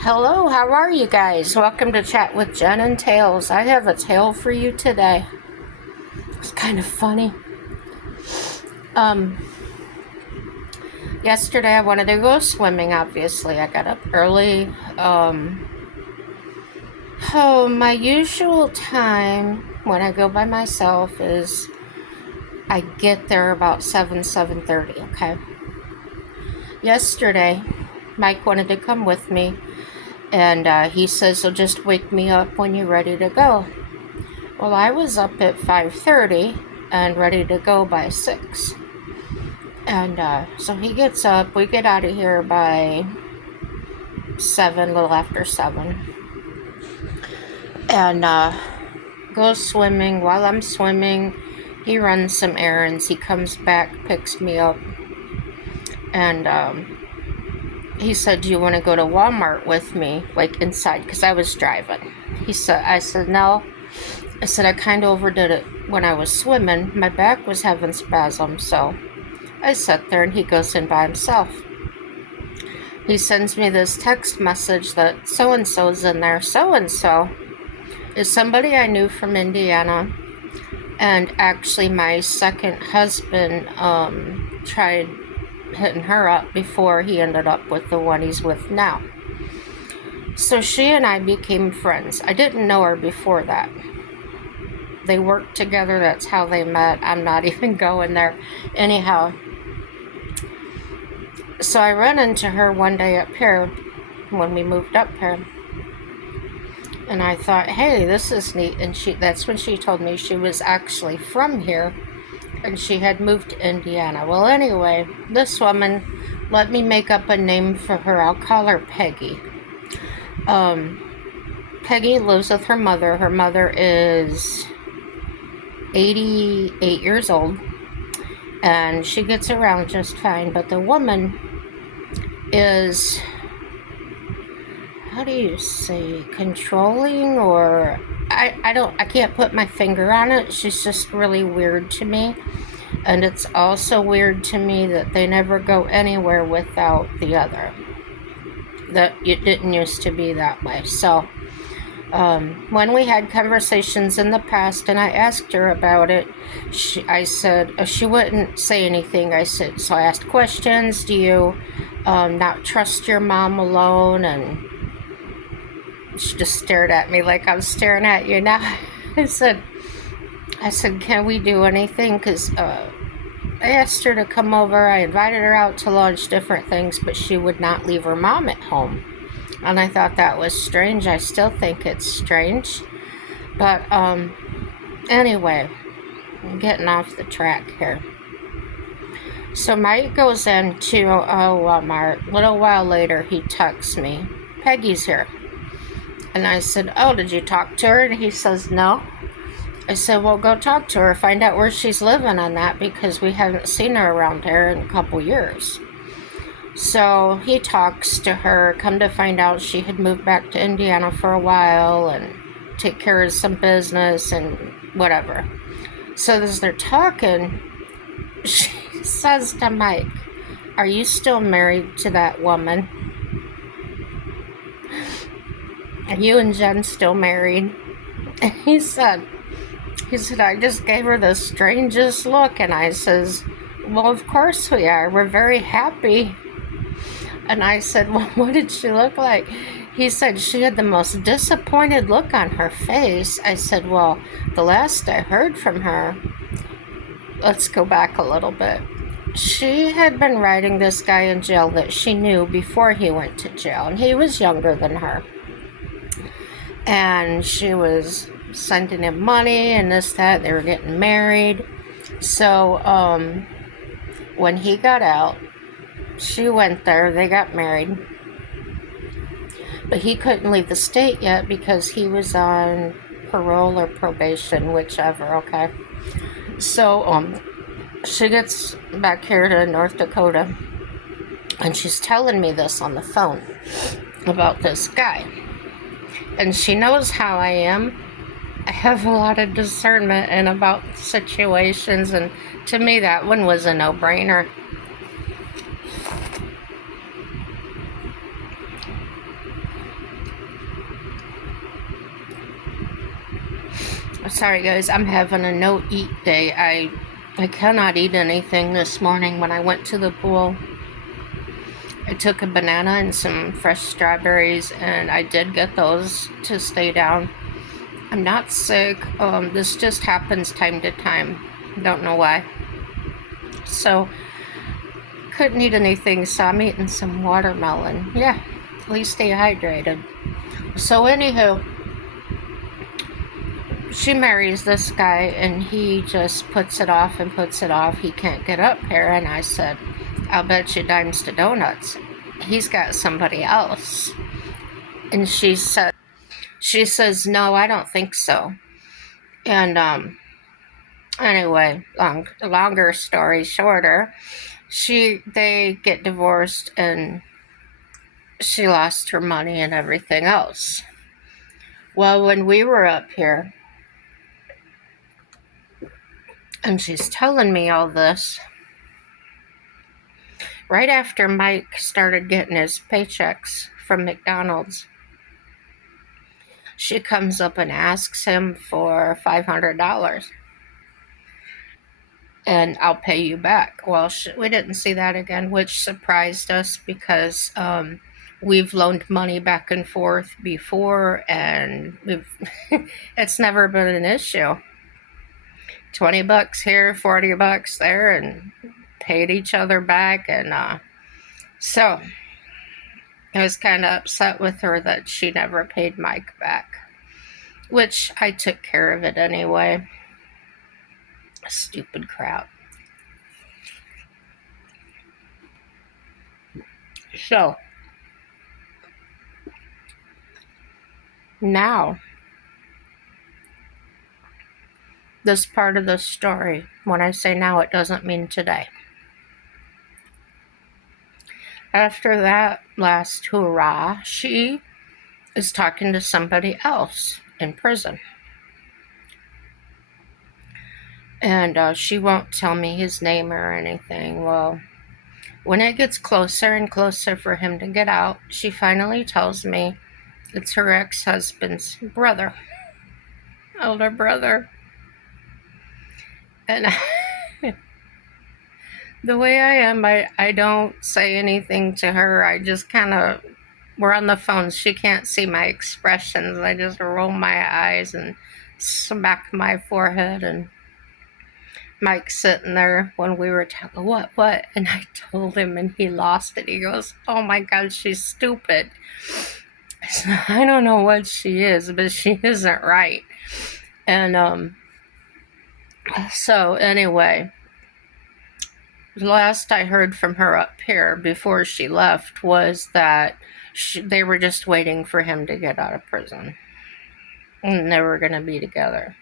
Hello, how are you guys? Welcome to Chat with Jen and Tales. I have a tale for you today. It's kind of funny. Um, Yesterday I wanted to go swimming, obviously. I got up early. My usual time when I go by myself is I get there about 7:30, okay? Yesterday, Mike wanted to come with me, and he says he'll just wake me up when you're ready to go. Well, I was up at 5:30 and ready to go by 6. And so he gets up. We get out of here by 7, a little after 7. And goes swimming. While I'm swimming, he runs some errands. He comes back, picks me up. And he said, "Do you want to go to Walmart with me, like inside?" Because I was driving. I said, "No." I said, "I kind of overdid it when I was swimming. My back was having spasms, so I sat there," and he goes in by himself. He sends me this text message that so-and-so's in there. So-and-so is somebody I knew from Indiana, and actually my second husband tried hitting her up before he ended up with the one he's with now. So she and I became friends. I didn't know her before that. They worked together. That's how they met. I'm not even going there. Anyhow, so I ran into her one day up here when we moved up here. And I thought, hey, this is neat. And that's when she told me she was actually from here and she had moved to Indiana. Well, anyway, this woman let me make up a name for her. I'll call her Peggy. Peggy lives with her mother. Her mother is 88 years old, and she gets around just fine, but the woman is, how do you say, controlling, or I can't put my finger on it. She's just really weird to me. And it's also weird to me that they never go anywhere without the other. That it didn't used to be that way. So when we had conversations in the past and I asked her about it, I said, she wouldn't say anything. So I asked questions. Do you not trust your mom alone? And she just stared at me like I'm staring at you now. I said, can we do anything? Because I asked her to come over. I invited her out to lunch, different things, but she would not leave her mom at home. And I thought that was strange. I still think it's strange. But anyway, I'm getting off the track here. So Mike goes into Walmart. A little while later, he texts me, "Peggy's here." And I said, "Oh, did you talk to her?" And he says, "No." I said, "Well, go talk to her, find out where she's living on that, because we haven't seen her around here in a couple years." So he talks to her. Come to find out, she had moved back to Indiana for a while and take care of some business and whatever. So as they're talking, she says to Mike, "Are you still married to that woman? Are you and Jen still married?" And he said, "I just gave her the strangest look." And I says, "Well, of course we are. We're very happy." And I said, "Well, what did she look like?" He said, "She had the most disappointed look on her face." I said, "Well, the last I heard from her," let's go back a little bit. She had been writing this guy in jail that she knew before he went to jail. And he was younger than her. And she was sending him money and this, that. They were getting married. So when he got out, she went there. They got married. But he couldn't leave the state yet because he was on parole or probation, whichever, okay? So she gets back here to North Dakota, and she's telling me this on the phone about this guy. And she knows how I am. I have a lot of discernment and about situations, and to me that one was a no-brainer. Sorry guys, I'm having a no eat day. I cannot eat anything this morning. When I went to the pool, I took a banana and some fresh strawberries, and I did get those to stay down. I'm not sick. This just happens time to time. Don't know why. So couldn't eat anything, so I'm eating some watermelon. Yeah, at least stay hydrated. So anywho, she marries this guy and he just puts it off and puts it off. He can't get up here. And I said, I'll bet you dimes to donuts he's got somebody else. And she says, no, I don't think so. And anyway, longer story shorter, they get divorced and she lost her money and everything else. Well, when we were up here, and she's telling me all this, right after Mike started getting his paychecks from McDonald's, she comes up and asks him for $500. And I'll pay you back. Well, we didn't see that again, which surprised us because we've loaned money back and forth before, and it's never been an issue. $20 here, $40 there, and paid each other back. And so I was kind of upset with her that she never paid Mike back, which I took care of it anyway. Stupid crap. So now, this part of the story, when I say now, it doesn't mean today. After that last hurrah, she is talking to somebody else in prison. And she won't tell me his name or anything. Well, when it gets closer and closer for him to get out, she finally tells me it's her ex-husband's brother, older brother. And the way I am, I don't say anything to her. I just kind of, we're on the phone. She can't see my expressions. I just roll my eyes and smack my forehead. And Mike's sitting there when we were talking, what? And I told him, and he lost it. He goes, oh my God, she's stupid. I said, I don't know what she is, but she isn't right. And so anyway, last I heard from her up here before she left was that they were just waiting for him to get out of prison. And they were going to be together.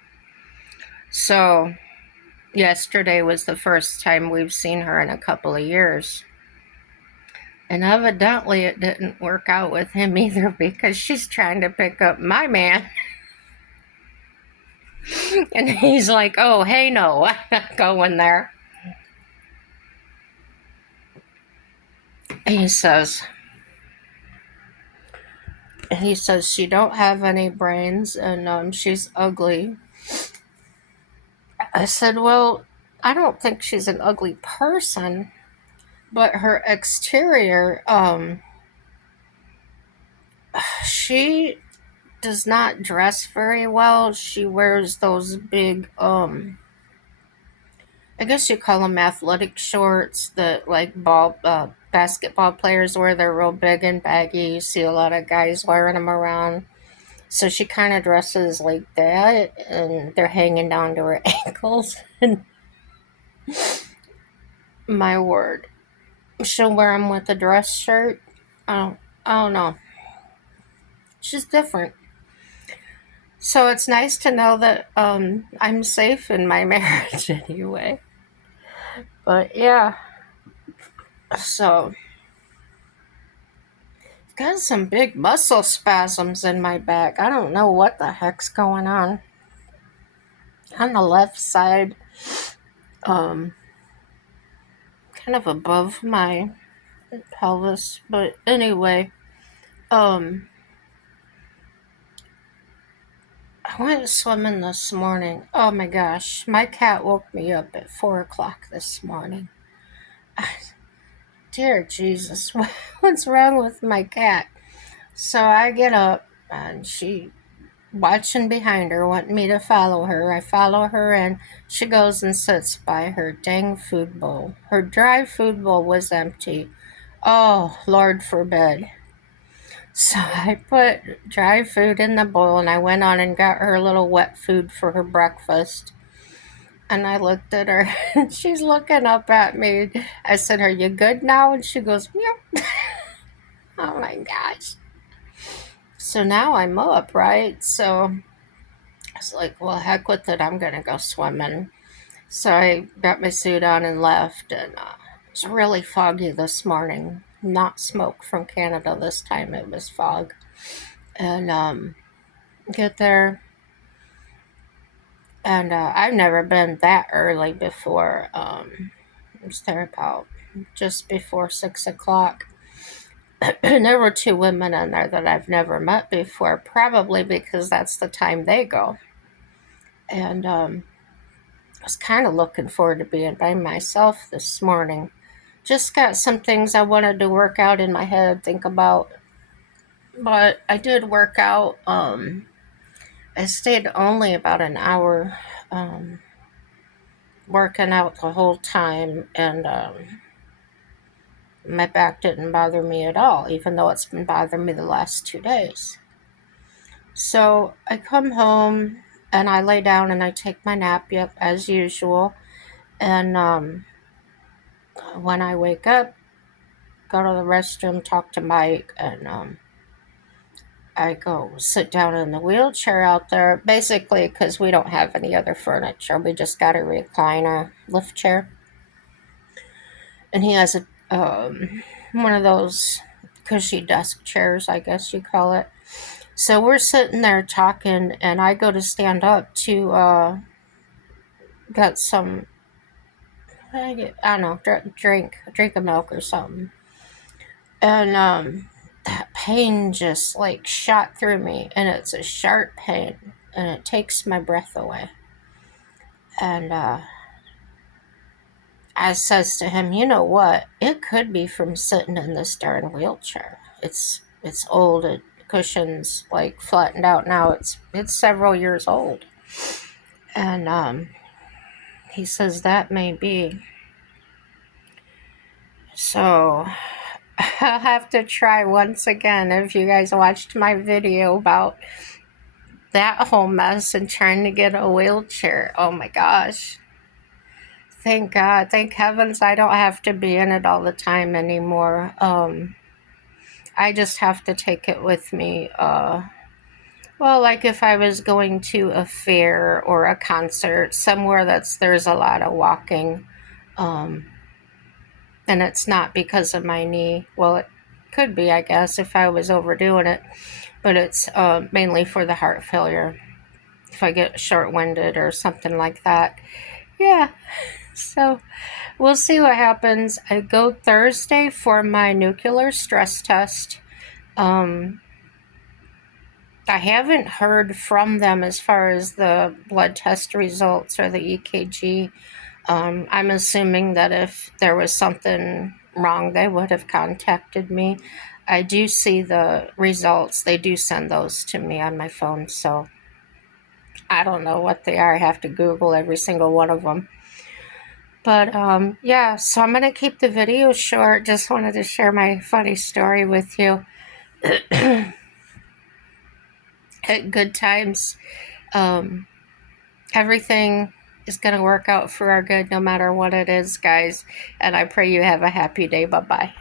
So yesterday was the first time we've seen her in a couple of years. And evidently it didn't work out with him either, because she's trying to pick up my man. And he's like, oh, hey, no, I'm not going there. He says she don't have any brains, and she's ugly. I said, well, I don't think she's an ugly person, but her exterior, she does not dress very well. She wears those big, I guess you call them athletic shorts that like basketball players wear. They're real big and baggy. You see a lot of guys wearing them around. So she kind of dresses like that, and they're hanging down to her ankles. And my word, she'll wear them with a dress shirt. I don't know. She's different. So it's nice to know that I'm safe in my marriage anyway. But yeah, so I've got some big muscle spasms in my back. I don't know what the heck's going on. On the left side, kind of above my pelvis. But anyway, I went swimming this morning. Oh my gosh, my cat woke me up at 4 o'clock this morning. Dear Jesus, what's wrong with my cat? So I get up and she watching behind her, wanting me to follow her. I follow her and she goes and sits by her dang food bowl. Her dry food bowl was empty. Oh, Lord forbid. So I put dry food in the bowl and I went on and got her a little wet food for her breakfast. And I looked at her and she's looking up at me. I said, "Are you good now?" And she goes, "Yep." Oh my gosh. So now I'm up, right? So I was like, well, heck with it. I'm going to go swimming. So I got my suit on and left. And it was really foggy this morning. Not smoke from Canada this time. It was fog. And get there. And I've never been that early before. I was there about just before 6 o'clock. And there were two women in there that I've never met before, probably because that's the time they go. And I was kind of looking forward to being by myself this morning. Just got some things I wanted to work out in my head, think about. But I did work out. I stayed only about an hour working out the whole time, and my back didn't bother me at all, even though it's been bothering me the last 2 days. So I come home and I lay down and I take my nap, yep, as usual. And when I wake up, go to the restroom, talk to Mike, and I go sit down in the wheelchair out there, basically because we don't have any other furniture. We just got a recliner lift chair. And he has one of those cushy desk chairs, I guess you call it. So we're sitting there talking, and I go to stand up to get some, I don't know, drink a milk or something. And that pain just like shot through me, and it's a sharp pain, and it takes my breath away. And I says to him, you know what? It could be from sitting in this darn wheelchair. It's old. It cushions like flattened out now. It's several years old. And he says that may be. So I'll have to try once again. If you guys watched my video about that whole mess and trying to get a wheelchair, oh my gosh. Thank God, thank heavens I don't have to be in it all the time anymore. I just have to take it with me. Well, like if I was going to a fair or a concert, somewhere there's a lot of walking, um, and it's not because of my knee. Well, it could be, I guess, if I was overdoing it, but it's mainly for the heart failure. If I get short-winded or something like that. Yeah, so we'll see what happens. I go Thursday for my nuclear stress test. Um, I haven't heard from them as far as the blood test results or the EKG. I'm assuming that if there was something wrong, they would have contacted me. I do see the results. They do send those to me on my phone, so I don't know what they are. I have to Google every single one of them. But yeah, so I'm going to keep the video short. Just wanted to share my funny story with you. Good times. Everything is going to work out for our good no matter what it is, guys. And I pray you have a happy day. Bye-bye.